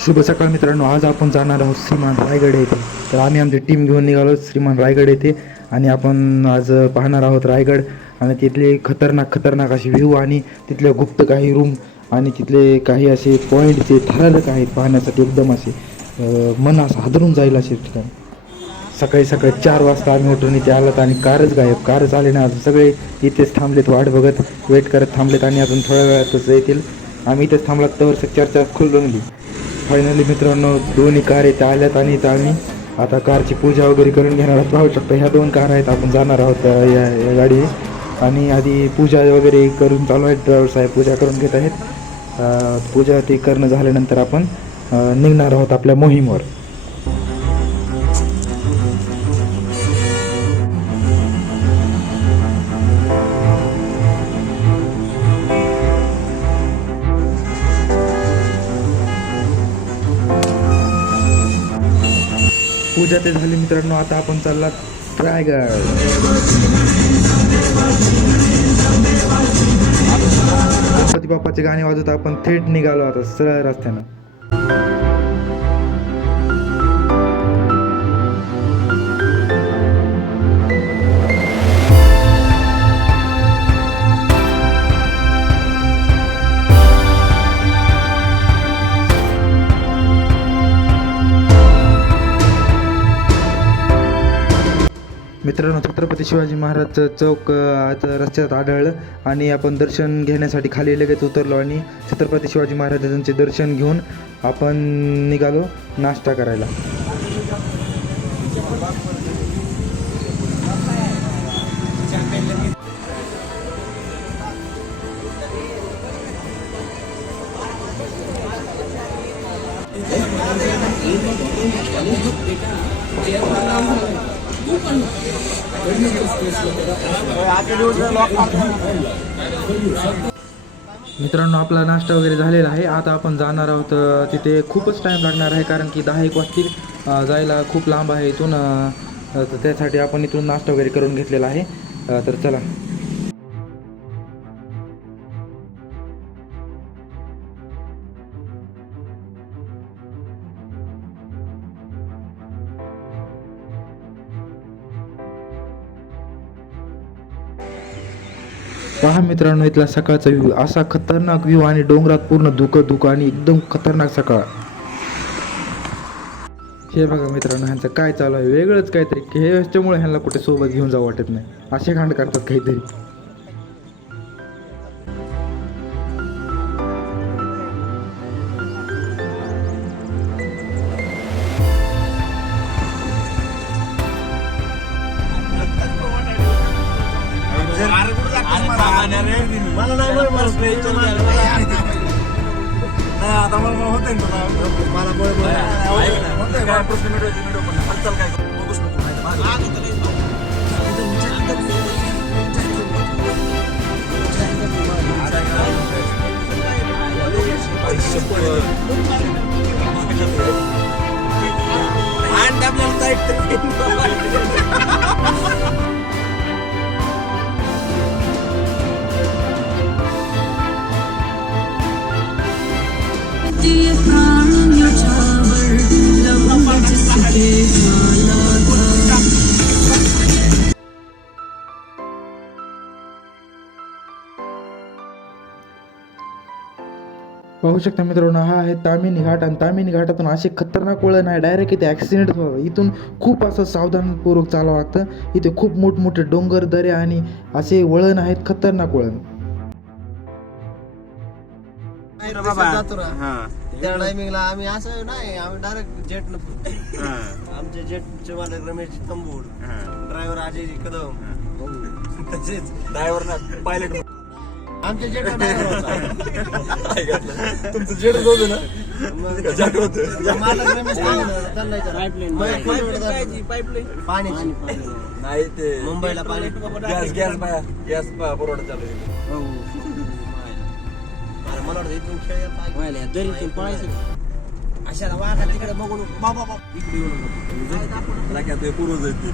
शुभ सकाळ मित्रांनो, आज आपण जाणार आहोत श्रीमान रायगड येथे. तर आम्ही आमची टीम घेऊन निघालो श्रीमान रायगड येथे आणि आपण आज पाहणार आहोत रायगड आणि तिथले खतरनाक असे व्ह्यू आणि तिथले गुप्त काही रूम आणि तिथले काही असे पॉईंट जे थरारक आहेत पाहण्यासाठी एकदम असे मन असं हादरून जाईल असे ठिकाण. सकाळी 4 वाजता आम्ही उठून इथे आलात आणि कारच आले ना. सगळे इथेच थांबलेत, वाट बघत वेट करत थांबलेत आणि अजून थोड्या वेळातच येतील. आम्ही इथेच थांबलात तर चर्चा खुलून फायनली मित्रांनो दोन्ही कार इथे आल्यात आणि इथं आम्ही आता कारची पूजा वगैरे करून घेणार आहोत. पाहू शकता ह्या 2 कार आहेत, आपण जाणार आहोत या गाडी आणि आधी पूजा वगैरे करून चालू आहेत. ड्रायव्हर साहेब पूजा करून घेत आहेत. पूजा ते करणं झाल्यानंतर आपण निघणार आहोत आपल्या मोहीमवर. पूजा ते झाली मित्रांनो, आता आपण चाललात रायगड. गणपती बाप्पाचे गाणे वाजवत आपण थेट निघालो आता सरळ रस्त्यानं. मित्रांनो छत्रपती शिवाजी महाराजचं चौक आता रस्त्यात आढळलं आणि आपण दर्शन घेण्यासाठी खाली लगेच उतरलो आणि छत्रपती शिवाजी महाराजांचे दर्शन घेऊन आपण निघालो नाश्ता करायला. मित्रांनो आपला नाश्ता वगैरे झालेला आहे. आता आपण जाणार आहोत तिथे. खूपच टाईम लागणार आहे कारण की 10-1 वाजतील जायला, खूप लांब आहे इथून. त्यासाठी आपण इथून नाश्ता वगैरे करून घेतलेला आहे. तर चला. पहा मित्रांनो इथला सकाळचा व्ह्यू, असा खतरनाक व्ह्यू आणि डोंगरात पूर्ण धुकं आणि एकदम खतरनाक सकाळ. हे बघा मित्रांनो ह्यांचं काय चालू आहे, वेगळंच काहीतरी. हे ह्याच्यामुळे ह्यांना कुठे सोबत घेऊन जावं वाटत नाही, असे कांड करतात काहीतरी. मला नाही आता मला होते पाहू शकता मित्रांनो, हा आहे तामिनी घाट आणि तामिनी घाटातून असे खतरनाक वळण आहे, डायरेक्ट इथे ॲक्सिडेंट व्हावं. इथून खूप असं सावधानपूर्वक चालावं लागतं. इथे खूप मोठमोठे डोंगर, दऱ्या आणि असे वळण आहेत, खतरनाक वळण. त्या टायमिंगला आम्ही असं नाही, आम्ही डायरेक्ट जेट आमचे जेटचे मालक रमेश तंबूर, ड्रायव्हर अजय कदम, तसेच ड्रायव्हर पायलट आमच्या जेट ड्रायव्हर होता. तुमचं जेट होतं ना. मालक रमेश त्यांना विचारा. मग कोण जातं? पाण्याची नाही ते मुंबईला पाणी गॅस पुरवठा चालू आहे. अरे मला वाटतं इथून खेळ पाहिजे. दरीतून पळायचं अशा वाघा तिकडे बघून बाबा इकडे येऊन लाख्यात पूर्वज आहेत ते.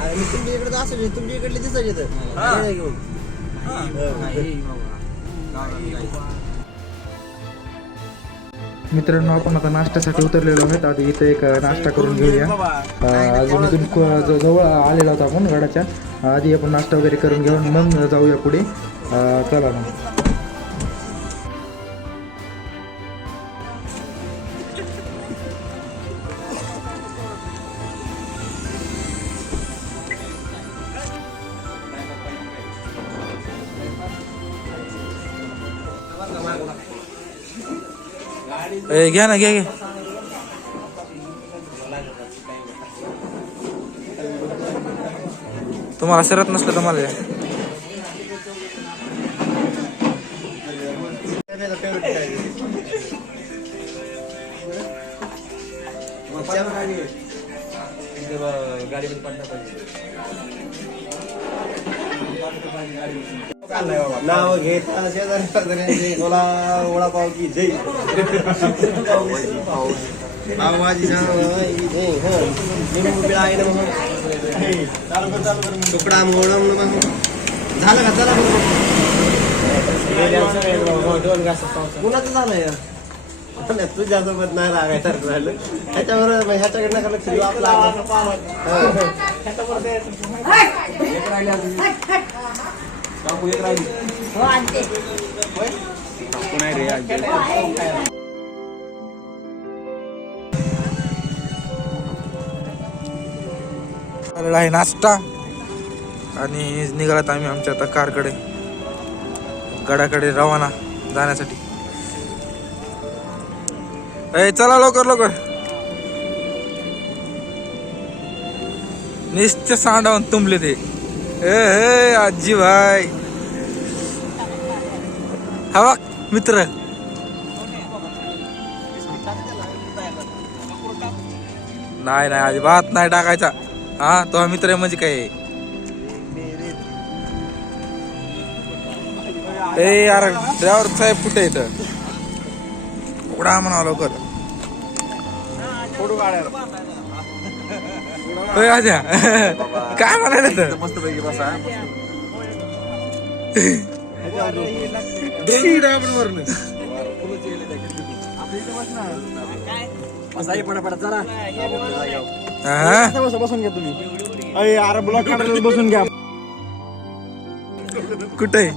अरे मी तुमच्या इकडे असं तुमच्या इकडले दिसायचे तर घेऊन मित्रांनो आपण आता नाश्त्यासाठी उतरलेलो आहोत. आधी इथे एक नाश्ता करून घेऊया. अजून इथून जवळ आलेला होता आपण गडाच्या. आधी आपण नाश्ता वगैरे करून घेऊन मग जाऊया पुढे. चला मग. घ्या ना, घ्या. तुम्हाला शरत नसलं तर मला द्या. गाडीमध्ये पडणार पाहिजे. नाव घेता शेजारी पाजाऱ्यांचे बोला वडापाव की जय पावभाजी तुकडा मोडम झालं का? चला कुणाचं झालंय तुझ्यासोबत नाही रागायसारखं झालं. ह्याच्यावर ह्याच्याकडनं का लक्ष देऊ आपला. काकू एक राहिली. काकू नाही रे आज. आलेला आहे नाश्ता आणि निघालात आम्ही आमच्या आता कारकडे, गडाकडे रवाना जाण्यासाठी. चला लवकर लवकर. निश्चित सांडावून तुंबले ते. ए आजी भाई हवा मित्र. नाही नाही अजिबात नाही टाकायचा. हा तो हा मित्र आहे म्हणजे काय. ए यार ड्रायव्हर साहेब कुठे येतं? उडा म्हणावं लवकर. आद्या काय म्हणायला तर मस्त पैकी बसा. बसून घ्या तुम्ही. अरे ब्लॉक काढायला बसून घ्या. कुठे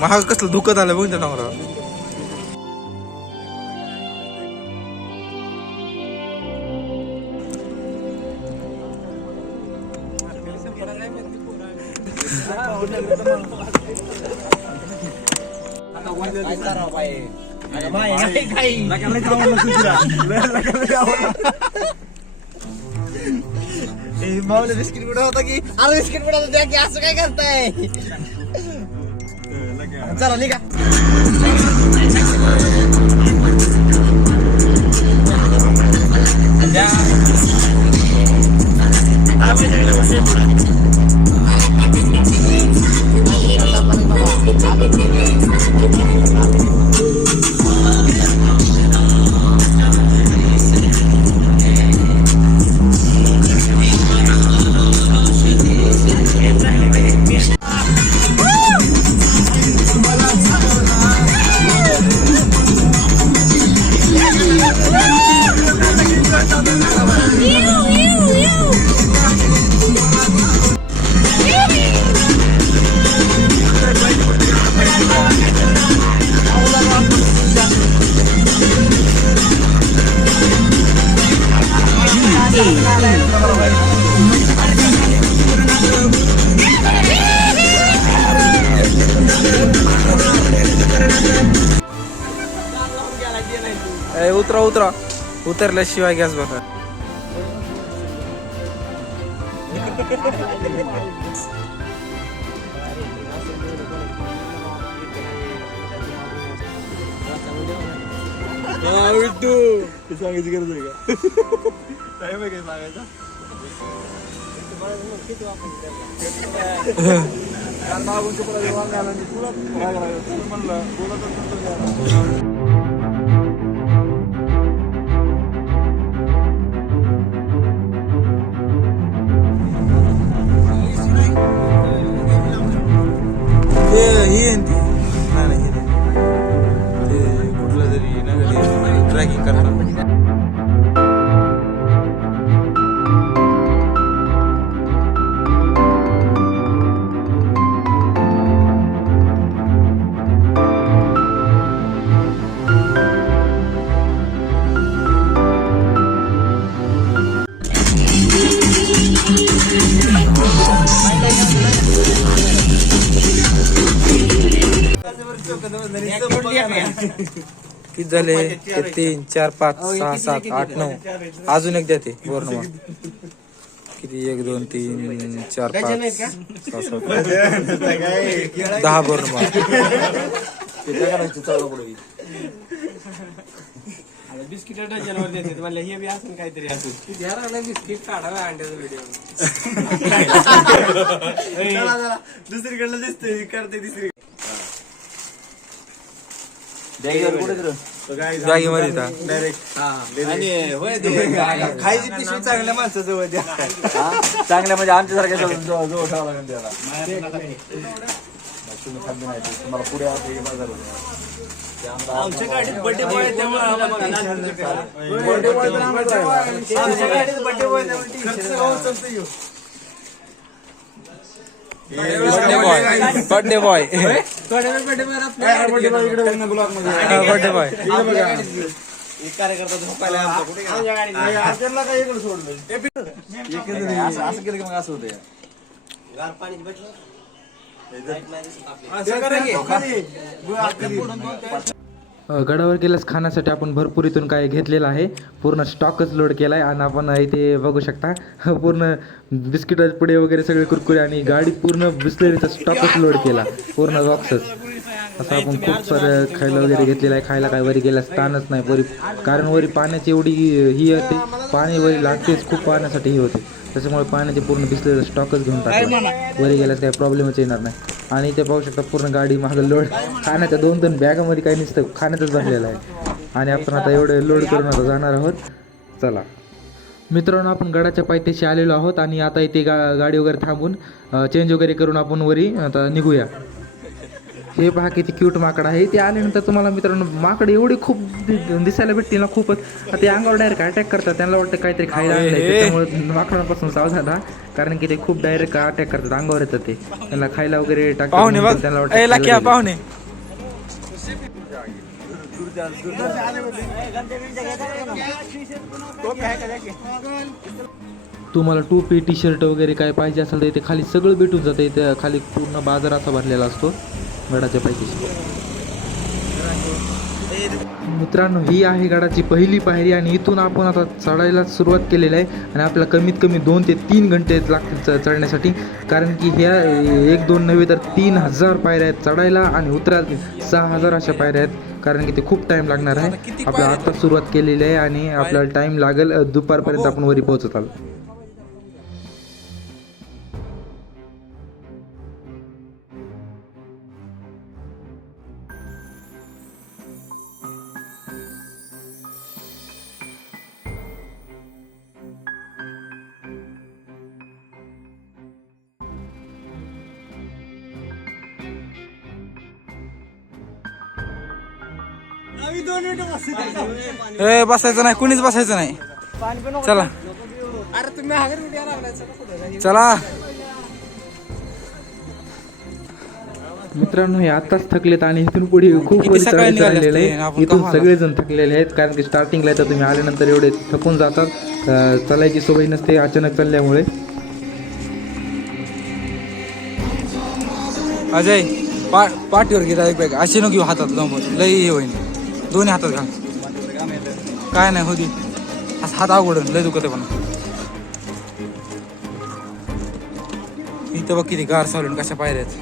महाग कसलं दुखत आलं बघ त्या नवरा. माऊला बिस्किट कुठं होता की? अरे बिस्किट कुठं होता की? असं काय करताय? चला निघा. उतरा उतरा. उतरल्याशिवाय गॅस बघा. सांगायची गरज आहे का? टाइम आहे काय सांगायचा? ट्रॅकिंग करणार किती झाले 3 4 5 6 7 8 9 अजून एक द्या ते वर्ण किती 1 2 3 4 5 6 7 10 वर्ण बिस्किट डझनवर देते मला हे बी असं काहीतरी असं बिस्किट काढावा अंड्याचा व्हिडिओ दुसरीकडलं दिसतंय करते तिसरी जागेमध्ये आणि होय ते खायची पिशवी चांगल्या माणसाजवळ द्या. चांगल्या म्हणजे आमच्यासारख्या जवळ ठेवावं लागेल त्याला. तुम्ही खाल्ली नाही ते. तुम्हाला पुढे बाजार आमच्या गाडीत बर्थडे बॉय आहे त्यामुळे आम्हाला आमच्या गाडीत बर्थडे बॉय त्यामुळे बर्थडे बॉय कार्यकर्ता झोपायला आमचा कुठे गेला? असं केलं की मग असं होतं. गार पाणी भेटलं गडावर गेल्यास खाण्यासाठी आपण भरपूर इथून काय घेतलेलं आहे. पूर्ण स्टॉकच लोड केला आहे आणि आपण इथे बघू शकता पूर्ण बिस्किट पुडे वगैरे सगळे कुरकुरे आणि गाडीत पूर्ण बिस्लरीचा स्टॉकच लोड केला पूर्ण बॉक्सच. असं आपण खूप सारं खायला वगैरे घेतलेलं आहे. खायला काय वरी गेल्यास ताणच नाही वरी, कारण वरी पाण्याची एवढी ही होते, पाणी वरी लागतेच खूप पाण्यासाठी ही होते, त्याच्यामुळे पाण्याचे पूर्ण बिस्लरीचा स्टॉकच घेऊन टाकला. वरी गेल्यास काही प्रॉब्लेमच येणार नाही. आणि इथे पाहू शकता पूर्ण गाडी मागं लोड खाण्याच्या 2-2 बॅगामध्ये काही नसतं, खाण्यातच भरलेलं आहे. आणि आपण आता एवढं लोड करून आता जाणार आहोत. चला मित्रांनो, आपण गडाच्या पायथ्याशी आलेलो आहोत आणि आता इथे गाडी वगैरे थांबून चेंज वगैरे करून आपण वरी आता निघूया. हे पहा किती क्यूट माकड आहे. ते आल्यानंतर तुम्हाला मित्रांनो माकड एवढे खूप दिसायला भेटतील ना खूपच. ते अंगावर डायरेक्ट अटॅक करतात, त्यांना वाटतं काहीतरी खायला आणलं, त्यामुळे माकडांपासून सावधान, कारण की ते खूप डायरेक्ट अटॅक करतात, अंगावर येतात. ते त्यांना खायला वगैरे टाकतात, त्यांना वाटतं पाहुणे तुम्हाला टोपी टी शर्ट वगैरे काय पाहिजे असेल तर इथे खाली सगळं भेटून जातं. इथे खाली पूर्ण बाजार असा भरलेला असतो गडाच्या पायथ्याशी. मित्रांनो, ही आहे गडाची पहिली पायरी आणि इथून आपण आता चढायला सुरुवात केलेली आहे. आणि आपल्याला कमीत कमी 2 ते 3 घंटे लागतील चढण्यासाठी, कारण की ह्या 1-2 नव्हे तर 3000 पायऱ्या आहेत चढायला आणि उतरायला 6000 अशा पायऱ्या आहेत, कारण की ते खूप टाईम लागणार आहे. आपल्याला आता सुरुवात केलेली आहे आणि आपल्याला टाईम लागेल दुपारपर्यंत आपण वरी पोहोचत आलो. बसायचं नाही, कुणीच बसायचं नाही. चला चला मित्रांनो, हे आताच थकलेत आणि इथून पुढे खूप वरी चढायचं राहिलेलं आहे. इथून सगळेजण थकलेले आहेत, कारण की स्टार्टिंगला तर तुम्ही आल्यानंतर एवढे थकून जातात, चालायची सवय नसते अचानक चालल्यामुळे. अजय पाठीवर घेता एक बॅग अशी न घेऊ हातात लई हे होईन, दोन्ही हातात घाल. काय नाही होती हात अवघड लय दुखत आहे. पण इथं बघ किती गार चालून कशा पायऱ्या आहेत.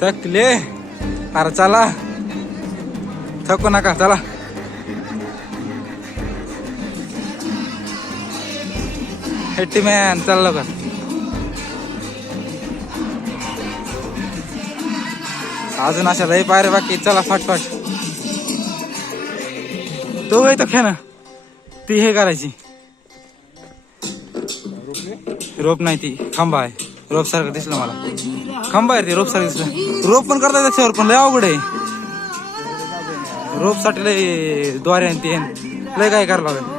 थकले अरे चला थकू नका चला. हेट्टी मॅन चाललो का. अजून अशा लई पायऱ्या बाकी चला फाटफाट. तो येतो खेळ ना ती हे करायची रोप नाही ती खांबा आहे. रोप सारखं दिसलं मला. खांबा आहे ते रोप सारखं दिसलं. रोप पण करता त्याच्यावर पण लय अवघड आहे. रोप साठी लय द्वारे आणि ते लय काय करावं लागेल.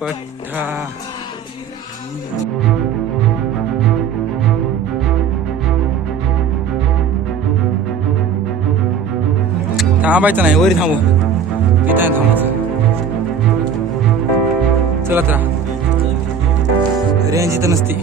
पठ्ठा थांबायचं नाही वरी थांबू. तिथं नाही थांबायचं. चला तर रेंज इथं नसती.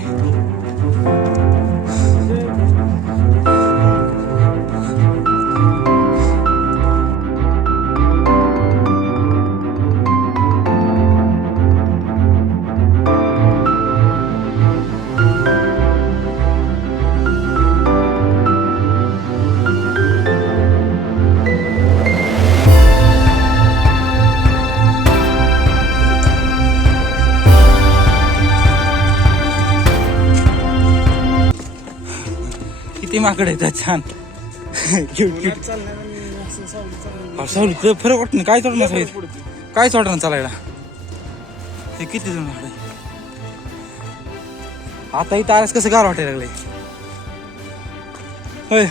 किती माकड येतात छान. सावली फरक वाटत नाही. काय चढणार साहेब काय चढणार चालायला. हे किती जण माकड आहे. आता इथं आल्यास कसं गार वाटायला लागलंय होय.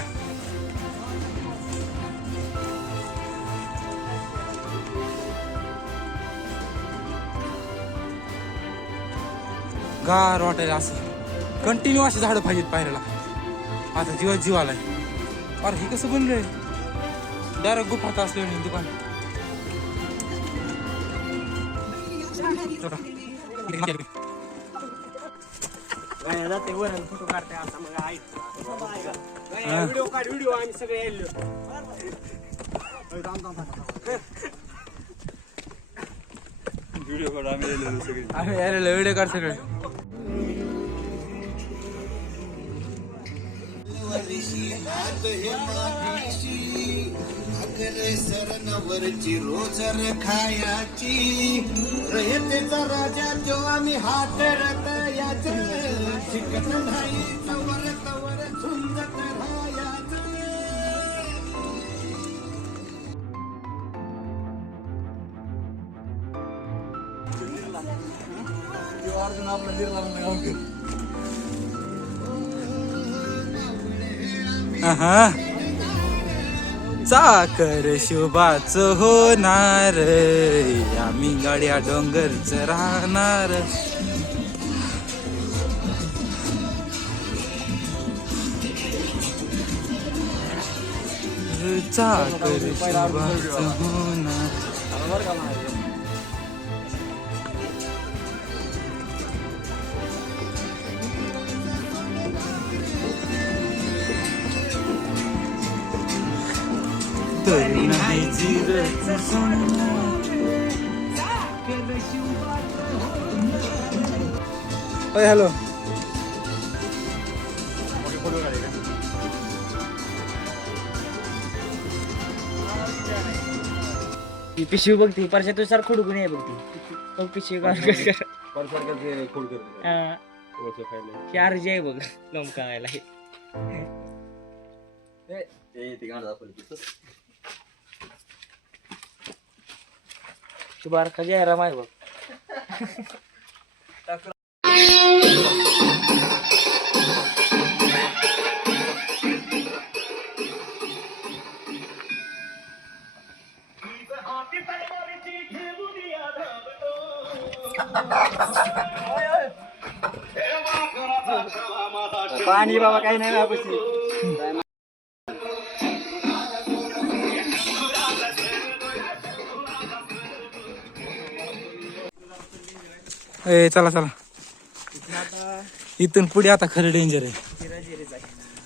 गार वाटायला असं कंटिन्यू अशी झाडं पाहिजेत पायऱ्याला. आता जीवा जीव आलाय. अरे हे कसं बनलंय डायरेक्ट गुफात असलं दुकान. फोटो काढते आता मग व्हिडिओ आम्ही सगळे व्हिडिओ काढ सगळे. सरणावरची रोजर खायाची रयतेचा राजा जो आम्ही हात रतयाच शिकत नाही तवर तवर झुंजत राहायच. चाकर शुभाच होणार आम्ही गाड्या डोंगरच राहणार. चाकर शुभाच होणार. हॅलो ती पिशवी बघती परशा तुझ्या सारखं खुडकून आहे बघती. मग पिशवी काढ चार जे बघ लोमकायला. तू बारका जायरा माय बघ. पाणी बाबा काही नाही बाबूची. ए चला चला इथून पुढे आता खरं डेंजर आहे.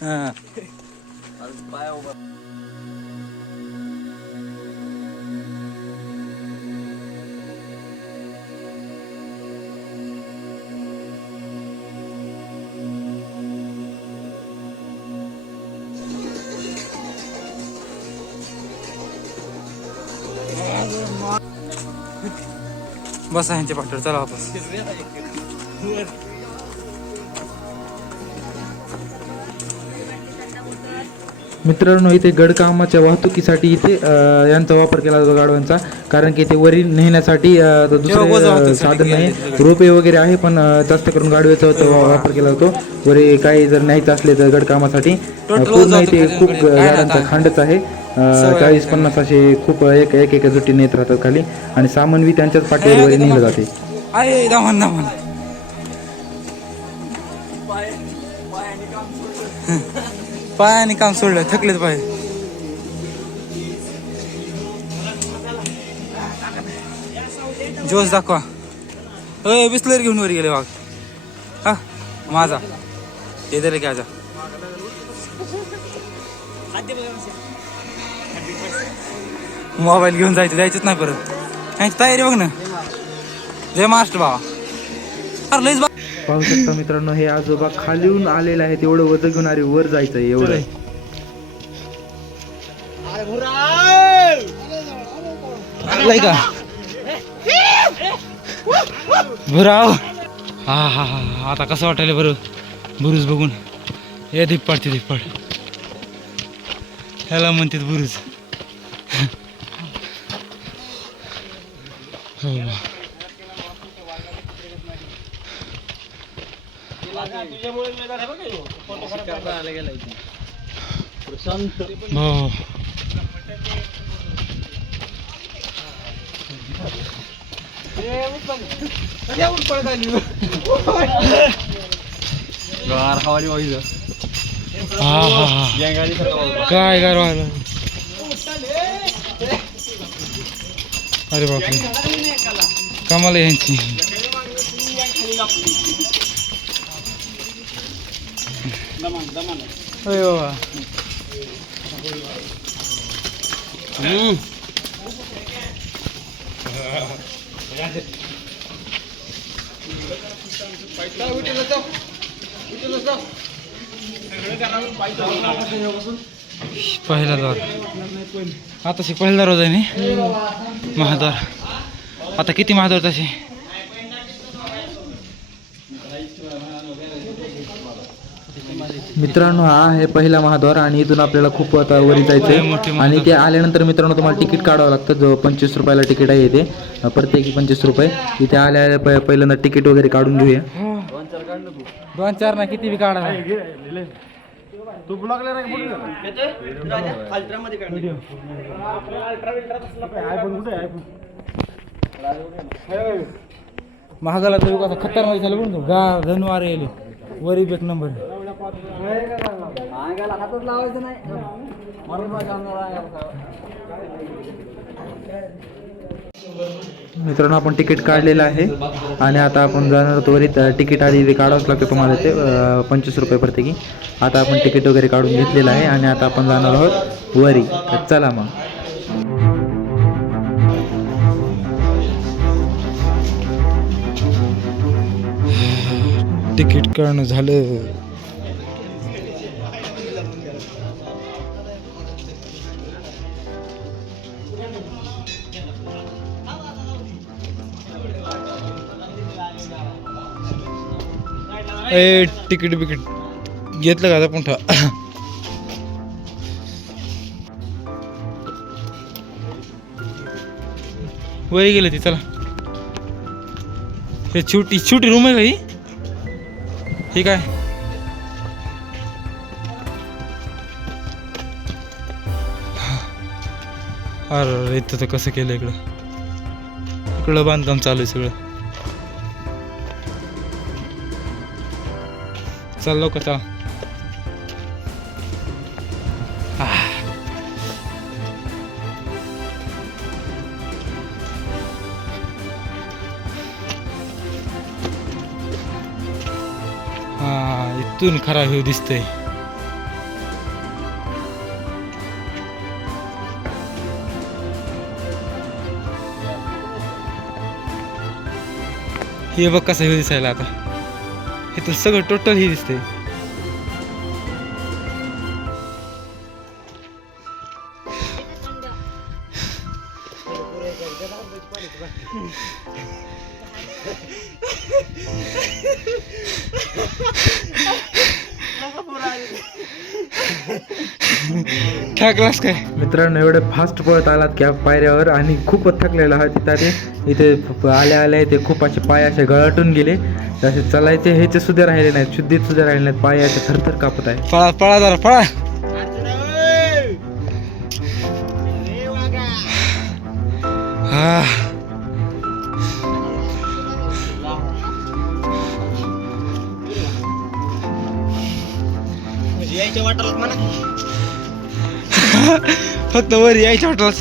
हा. पाय उभा बसा ह्यांच्या पाठवर चला वापस. मित्रांनो इथे गडकामाच्या वाहतुकीसाठी इथे यांचा वापर केला जातो गाडवांचा, कारण की ते वरी नेण्यासाठी जेव्हा वजन दुसरे वाहतुकीसाठी साधन नाही. केलं रोपे वगैरे आहे पण जास्त करून गाडवेचा वापर केला जातो. वरी काही जर न्यायचं असले तर गडकामासाठी Total पूर्ण वजन इथे वाहतूक खूप खाली काय गाड्यांचा राहतं? खांडच आहे. 40-50 असे खूप एक जुटीने येत राहतात खाली आणि सामान बी त्यांच्याच पाठीवर वरी नेलं जाते. आहे दामन दामन. पायाने काम सोडलं, थकलेत पाय. जोश दाखवा. बिस्लरी घेऊन वर गेले वाघ. हा माझा ते तरी काय मोबाईल घेऊन जायचंच नाही परत. यांची तयारी बघ ना. जय महाराष्ट्र बाबा. अरे लईच बा. पाहू शकता मित्रांनो, हे आजोबा खालीहून आलेले आहेत. एवढं वजन घेऊन अरे वर जायचं आहे एवढं. आलाय का भुराव. हा हा हा. आता कसं वाटायला बरं बुरुज बघून. हे धिप्पाड ते धिप्पाड ह्याला म्हणतात बुरुज. हो हो. गार हवाली वाहिलं. हा हा हा. काय गार व्हायला. अरे बापरे कमाल आहे यांची. अरे बाबा. पहिला द्वार आता पहिला रोज आहे ना महाद्वार. आता किती महाद्वार तसे. मित्रांनो हा आहे पहिला महाद्वार आणि इथून आपल्याला खूप आता वरी जायचं आणि ते आल्यानंतर मित्रांनो तुम्हाला तिकीट काढावं लागतं. जो 25 रुपयाला तिकीट आहे इथे, प्रत्येकी 25 रुपये. इथे आल्या पहिल्यांदा तिकीट वगैरे काढून घेऊया. 2-4 ना किती बी काढा. महागाला तर आता खतरनाक झालं म्हणतो. गा धनवार येईल वरी एक नंबर. हातच लावायचं नाही. मित्रांनो आपण तिकीट काढलेलं आहे आणि आता आपण जाणार त्वरित. तिकीट आधी काढावंच लागतं तुम्हाला ते 25 रुपये प्रत्येकी. आता आपण तिकीट वगैरे काढून घेतलेलं आहे आणि आता आपण जाणार आहोत वरी. तर चला मग. तिकीट काढणं झालं. तिकीट बिकीट घेतलं का आता पुन्हा. वरी गेलं ती. चला हे छोटी छोटी रूम आहे का ही. ठीक आहे. अरे इथं तर कसं केलं. इकडं बांधकाम चालू आहे सगळं. चाललो का आता. हा इथून खरा व्ह्यू दिसतंय. हे बघ कसं हे दिसायला आता. हे तर सगळं टोटल हे दिसतंय. थकलास काय? मित्रांनो एवढे फास्ट पळत आलात की पायऱ्यावर आणि खूपच थकलेला आहात तिथं ते इथे आल्या आल्या ते खूप असे पाय असे गळाटून गेले. तसे चालायचे ह्याचे सुद्धा राहिले नाहीत, शुद्धीत सुद्धा राहिले नाहीत, पाय असे थरथर कापत आहे. पळा पळा जरा पळा. हा यायच्या वाटाला म्हणा फक्त वर यायच्या वाटलाच.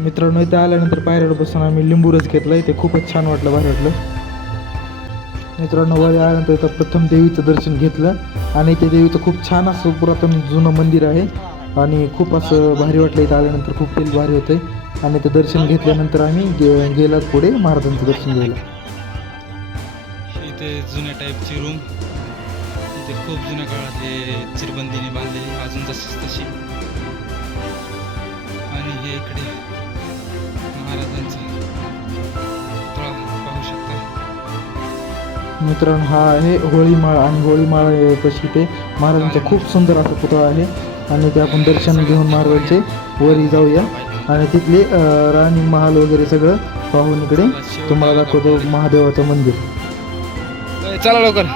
मित्रांनो इथे आल्यानंतर पायऱ्यावर बसून आम्ही लिंबू रस घेतला. ते खूपच छान वाटलं, भारी वाटलं. मित्रांनो वर आल्यानंतर इथं प्रथम देवीचं दर्शन घेतलं आणि ते देवीचं खूप छान असं पुरातन जुनं मंदिर आहे आणि खूप असं भारी वाटलं. इथं आल्यानंतर खूप फील भारी होतं आणि ते दर्शन घेतल्यानंतर आम्ही गेलो पुढे महाराजांचं दर्शन घ्यायला. इथे जुन्या टाईपची रूम, इथे खूप जुन्या काळातले चिरबंदीने बांधलेली अजून जशीच तशी. आणि हे इकडे महाराजांचा पुतळा पाहू शकता. मित्रांनो हा आहे होळीमाळ आणि होळीमाळ पशी ते महाराजांचा खूप सुंदर असा पुतळा आहे आणि ते आपण दर्शन घेऊन महाराजांचे वरी जाऊया आणि तिथले राणी महाल वगैरे सगळं पाहून इकडे तुम्हाला दाखवतो महादेवाचं मंदिर. चला लवकर.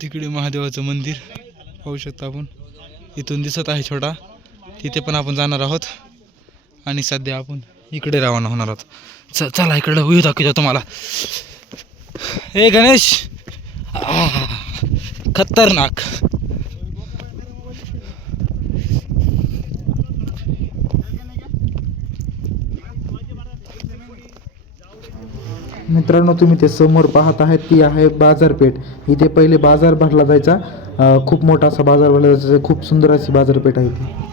तिकडे महादेवाचं मंदिर पाहू शकता आपण, इथून दिसत आहे छोटा. तिथे पण आपण जाणार आहोत आणि सध्या आपण इकडे रवाना होणार आहोत. चला इकडे व्ह्यू दाखवतो तुम्हाला. हे गणेश खतरनाक. मित्रांनो तुम्ही ते समोर पाहत आहेत ती आहे बाजारपेठ. इथे पहिले बाजार भरला जायचा, खूप मोठा असा बाजार भरला जायचा. खूप सुंदर अशी बाजारपेठ आहे ती.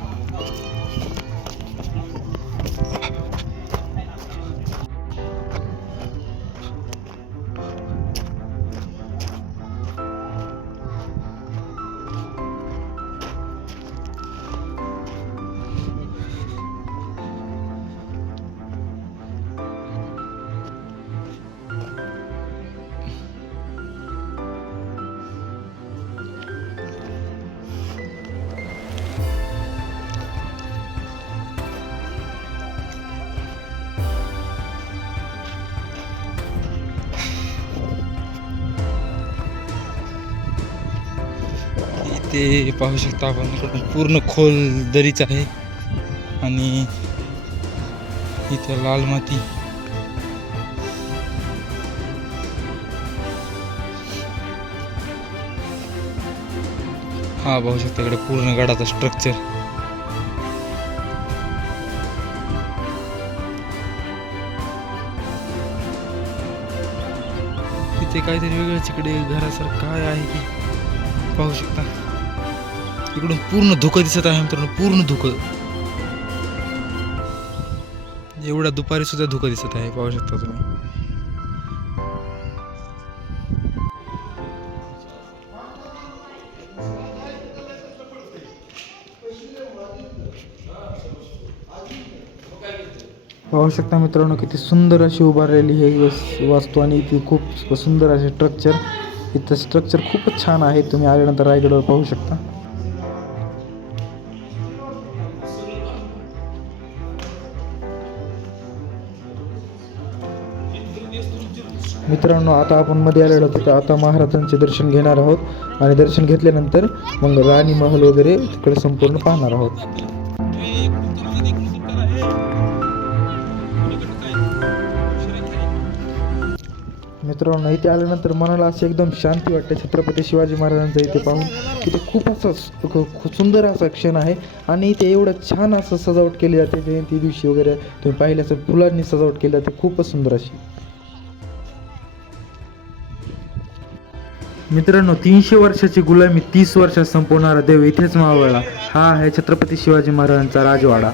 ते पाहू शकता आपण, इकडून पूर्ण खोल दरीच आहे आणि इथे लाल माती. हा पाहू शकता इकडे पूर्ण गडाचं स्ट्रक्चर. इथे काहीतरी वेगळंच इकडे घरासारखं काय आहे की पाहू शकता. इकडून पूर्ण धुकं दिसत आहे मित्रांनो, पूर्ण धुकं. एवढ्या दुपारी सुद्धा धुकं दिसत आहे, पाहू शकता तुम्ही. पाहू शकता मित्रांनो किती सुंदर अशी उभारलेली ही वास्तू आणि ती खूप सुंदर असे स्ट्रक्चर. इथं स्ट्रक्चर खूपच छान आहे. तुम्ही आल्यानंतर रायगडवर पाहू शकता. मित्रांनो आता आपण मध्ये आलेलो होतो, आता महाराजांचे दर्शन घेणार आहोत आणि दर्शन घेतल्यानंतर मग राणी महल वगैरे तिकडे संपूर्ण पाहणार आहोत. मित्रांनो इथे आल्यानंतर मनाला अशी एकदम शांती वाटते. छत्रपती शिवाजी महाराजांचं इथे पाहून इथे खूप असं खूप सुंदर असा क्षण आहे. आणि इथे एवढं छान असं सजावट केली जाते. जयंती दिवशी वगैरे तुम्ही पाहिलं असं फुलांनी सजावट केली जाते खूपच सुंदर अशी. मित्रांनो 300 वर्षाची गुलामी 30 वर्षात संपवणारा देव इथेच मावळला. हा आहे छत्रपती शिवाजी महाराजांचा राजवाडा.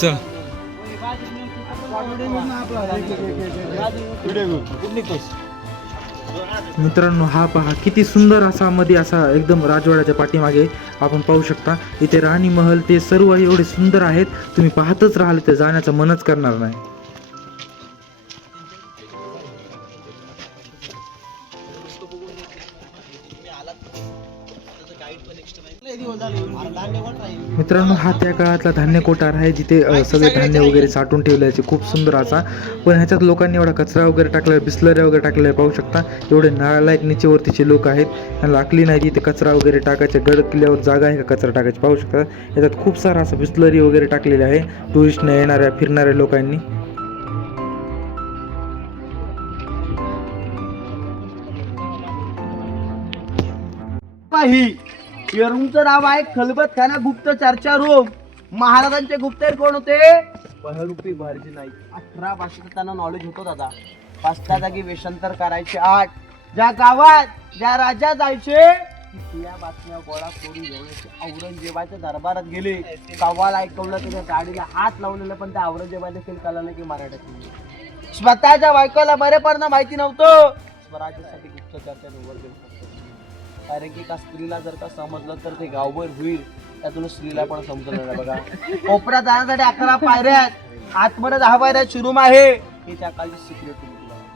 चल मित्रांनो हा पहा किती सुंदर असा मध्ये असा एकदम राजवाड्याच्या पाठीमागे आपण पाहू शकता. इथे राणी महल ते सर्व एवढे सुंदर आहेत. तुम्ही पाहतच राहाल ते जाण्याचं मनच करणार नाही. मित्रांनो हा त्या काळातला धान्य कोठार आहे जिथे सगळे धान्य वगैरे साठवून ठेवल्याचे खूप सुंदर असा. पण ह्याच्यात लोकांनी एवढा कचरा वगैरे टाकला, बिस्लऱ्या वगैरे टाकलेल्या पाहू शकता. एवढे नालायक नीचेवरतीचे लोक आहेत. त्यांना अकली नाही तिथे कचरा वगैरे टाकायचे. गड किल्ल्यावर जागा आहे का कचरा टाकायची पाहू शकता. याच्यात खूप सारा असं बिस्लरी वगैरे टाकलेले आहे टुरिस्टने येणाऱ्या फिरणाऱ्या लोकांनी. या रूमचं नाव आहे खलबतखाना गुप्त चर्चा रूम. महाराजांचे गुप्तहेर कोण होते? बहरूपी भारजी नाईक. 18 भाषेचं त्यांना नॉलेज होतं दादा. 5 जागी वेषांतर करायचे 8. ज्या गावात ज्या राज्यात जायचे या बातम्या गोळा करून घेऊन औरंगजेबाच्या दरबारात गेले. कव्वाल ऐकवलं त्याच्या गाडीला हात लावलेलं पण त्या औरंगजेबाला देखील कळलं नाही की मराठ्यात. स्वतःच्या बायकोला बरेपणा माहिती नव्हतं. स्वराज्यासाठी गुप्त चर्चा निवड देऊ शकतो. कारण की का स्त्रीला जर का समजलं तर ते गावभर होईल. त्यातून स्त्रीला पण समजलं नाही. बघा कोपऱ्यात जाण्यासाठी 11 पायऱ्या आहेत. आतमध्ये 10 पायऱ्या शिरूम आहे. हे त्या काळची सिक्रेट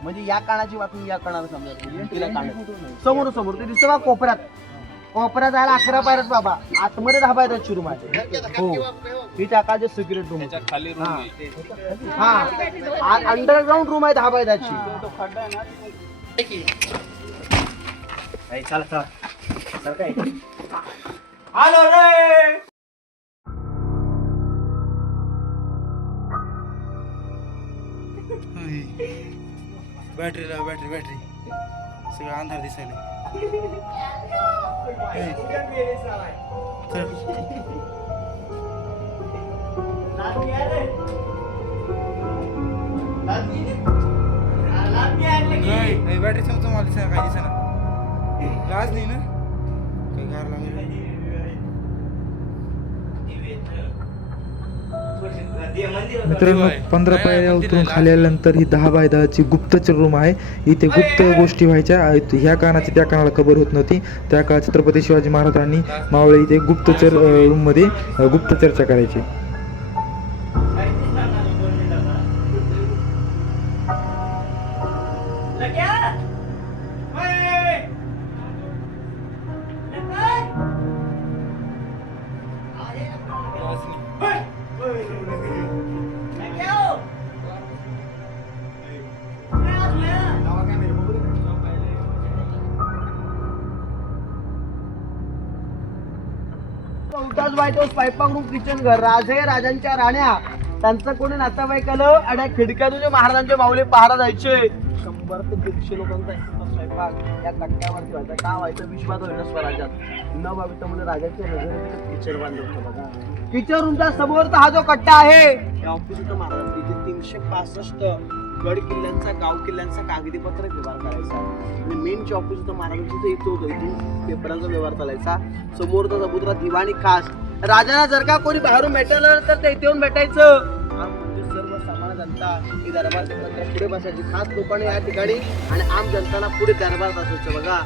म्हणजे या काळाची बातमी या काळाला समजत तिला समोर समोर ते दिसतं बा कोपऱ्यात. कोपऱ्यात जायला 11 पायऱ्यात बाबा. आतमध्ये 10 पायऱ्या शिरूम आहे. हो ही त्या काळची सिक्रेट रूम. हा अंडरग्राऊंड रूम आहे 10 पायऱ्याची. चला चला चल काय आलो रे. बॅटरी लाव बॅटरी सगळं अंधार दिसायला. बॅटरी सांगतो मला काय दिसा लाज नाही ना काही गार लागेल. मित्रांनो 15 पायऱ्या उतरून खाली आल्यानंतर ही 10 बाय 10ची गुप्तचर रूम आहे. इथे गुप्त गोष्टी व्हायच्या. ह्या काळाची त्या काळाला खबर होत नव्हती. त्या काळात छत्रपती शिवाजी महाराजांनी मावळे इथे गुप्तचर रूममध्ये गुप्त चर्चा करायची. स्वयंपाकरूम किचन घर. राजे राजांच्या राण्या त्यांचं कोणी नातेवाईक आलं आणि खिडक्यातून महाराजांचे माऊली पहारा जायचे. 100 ते 150 लोकांचा स्वयंपाक या कट्ट्यावरती व्हायचा. का व्हायचं? विश्वास होईल स्वराज्यात न बाबतीमध्ये राजाच्या नजरेत किचन बांधलं होतं. बघा किचन रूमच्या समोरचा हा जो कट्टा आहे या ऑफिस होतं महाराजांची. 365 गड किल्ल्यांचा गाव किल्ल्यांचा कागदी पत्र व्यवहार करायचा. आणि मेनचे ऑफिस होतं महाराजांचं इथं होतं. इथून पेपरांचा व्यवहार चालायचा. समोरचा समुद्र दिवाणी खास. राजाला जर का कोणी बाहेरून भेटलं तर ते इथे येऊन भेटायचं. म्हणजे सर्व सामान्य जनता ही दरबार पुढे बसायची. खास लोकांनी या ठिकाणी आणि आम जनताना पुढे दरबार बसायचं. बघा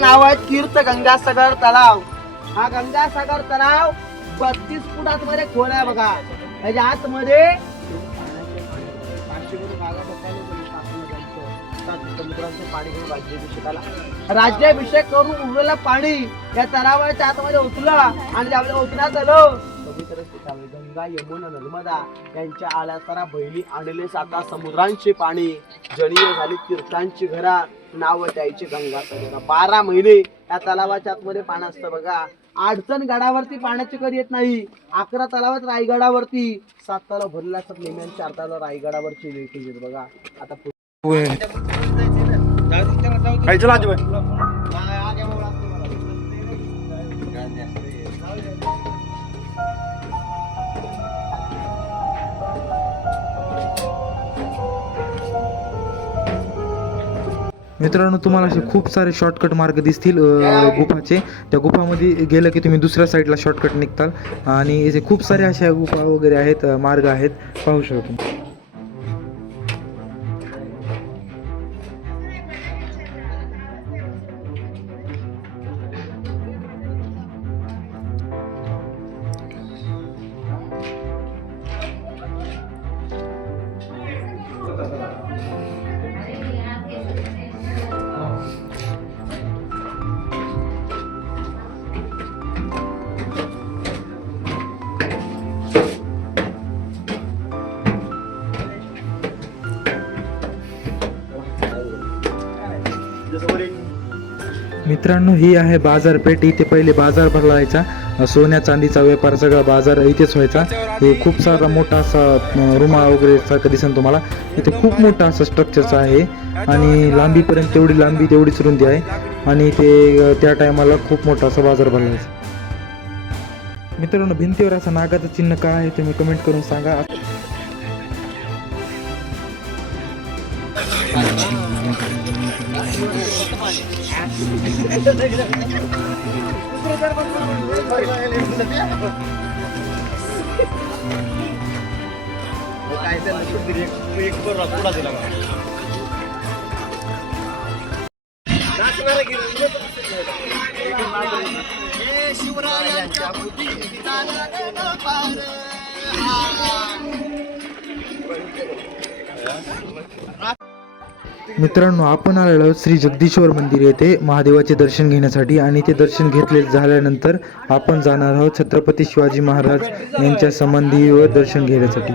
नाव आहे तीर्थगंगा सगर तलाव. हा गंगासागर तलाव 32 फूट आतमध्ये खोल आहे बघा. त्याच्या आतमध्ये समुद्राचं पाणी घेऊन राज्याभिषेक करून उरलेलं पाणी या तलावाच्या आतमध्ये ओतलं आणि ज्यावेळेला ओतण्यात आलं गंगा यमुना नर्मदा यांच्या आल्यासारा बैली आणले साता समुद्रांचे पाणी जलीय झाली तीर्थांची घरा नाव द्यायची गंगा समुद्र. 12 महिने या तलावाच्या आतमध्ये पाणी असतं बघा. अडचण गडावरती पाण्याची कधी येत नाही. 11 तलावात रायगडावरती 7 तलाव भरलेले असतात नेहमी 4 तलाव रायगडावरची लिहिते बघा. आता मित्रांनो तुम्हाला असे खूप सारे शॉर्टकट मार्ग दिसतील गुफाचे. त्या गुफामध्ये गेलं की तुम्ही दुसऱ्या साईडला शॉर्टकट निघताल आणि इथे खूप सारे अशा गुफा वगैरे आहेत, मार्ग आहेत, पाहू शकतो. मित्रांनो ही आहे बाजारपेठ. इथे पहिले बाजार भरला जायचा, सोन्या चांदीचा व्यापार सगळा बाजार इथेच व्हायचा. हे खूप सारा मोठा असा रुमाल वगैरे सारखं दिसेल तुम्हाला. इथे खूप मोठा असं स्ट्रक्चरचा आहे आणि लांबीपर्यंत तेवढी लांबी तेवढीच रुंदी आहे आणि इथे त्या टायमाला खूप मोठा असा बाजार भरला जायचा. मित्रांनो भिंतीवर असं नागाचं चिन्ह काय आहे तुम्ही कमेंट करून सांगा. मित्रांनो आपण आलेलो आहोत श्री जगदीश्वर मंदिर येथे महादेवाचे दर्शन घेण्यासाठी आणि ते दर्शन घेतले झाल्यानंतर आपण जाणार आहोत छत्रपती शिवाजी महाराज यांच्या समाधीवर दर्शन घेण्यासाठी.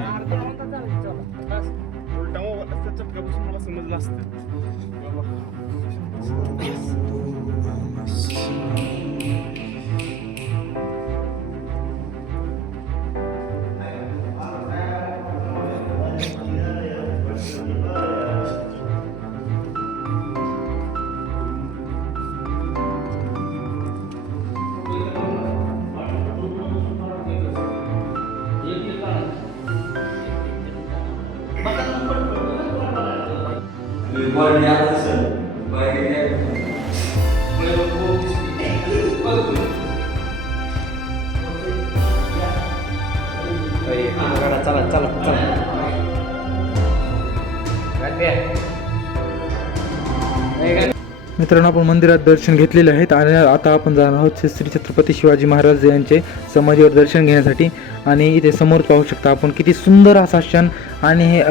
मित्रांनो आपण मंदिरात दर्शन घेतलेले आहेत आणि आता आपण जाणार आहोत श्री छत्रपती शिवाजी महाराज यांचे समाधीवर दर्शन घेण्यासाठी. आणि इथे समोर पाहू शकता आपण किती सुंदर असा क्षण आणि हे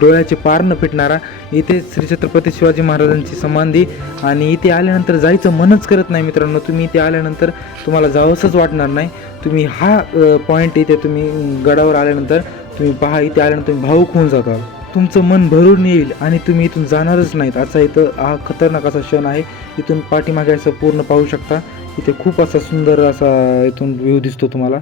डोळ्याचे पार न फिटणारा इथे श्री छत्रपती शिवाजी महाराजांची समाधी. आणि इथे आल्यानंतर जायचं मनच करत नाही मित्रांनो. तुम्ही इथे आल्यानंतर तुम्हाला जावंसंच वाटणार नाही. तुम्ही हा पॉईंट इथे तुम्ही गडावर आल्यानंतर तुम्ही पहा, इथे आल्यानंतर तुम्ही भावुक होऊन जाताल. तुमचं मन भरून येईल आणि तुम्ही इथून जाणारच नाहीत असा इथं हा खतरनाक असा क्षण आहे. इथून पाठीमागे असं पूर्ण पाहू शकता. इथे खूप असा सुंदर असा इथून व्ह्यू दिसतो तुम्हाला.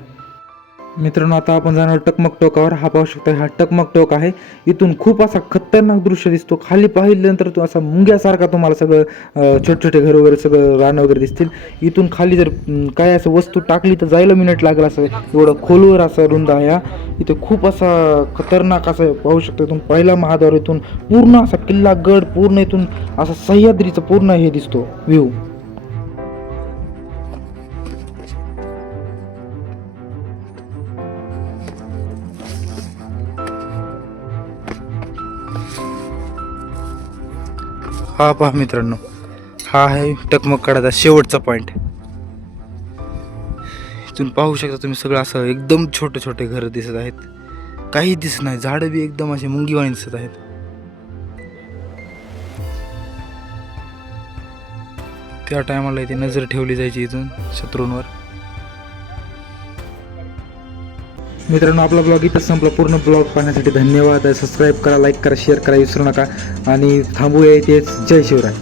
मित्रांनो आता आपण जाणार टकमक टोकावर. हा पाहू शकता हा टकमक टोक आहे. इथून खूप असा खतरनाक दृश्य दिसतो. खाली पाहिल्यानंतर तो असा मुंग्यासारखा तुम्हाला सगळं छोटे छोटे घर वगैरे सगळं रानं वगैरे दिसतील. इथून खाली जर काय असं वस्तू टाकली तर जायला मिनिट लागला असं एवढं खोलवर असा रुंद आहे. इथे खूप असा खतरनाक असं पाहू शकता. इथून पहिला महाद्वार इथून पूर्ण असा किल्ला गड पूर्ण इथून असा सह्याद्रीचं पूर्ण हे दिसतो व्ह्यू. हा पहा मित्रांनो हा आहे टकमक कडाचा शेवटचा पॉईंट. इथून पाहू शकता तुम्ही सगळं असं एकदम छोटे छोटे घर दिसत आहेत. काही दिसत नाही, झाडं बी एकदम असे मुंगीवाणी दिसत आहेत. त्या टायमाला इथे नजर ठेवली जायची इथून शत्रूंवर. मित्रांनो, आपला ब्लॉग इथं संपला. पूर्ण ब्लॉग पाहण्यासाठी धन्यवाद. सबस्क्राईब करा, लाईक करा, शेअर करा विसरू नका आणि थांबूया इथेच. जय शिवराय.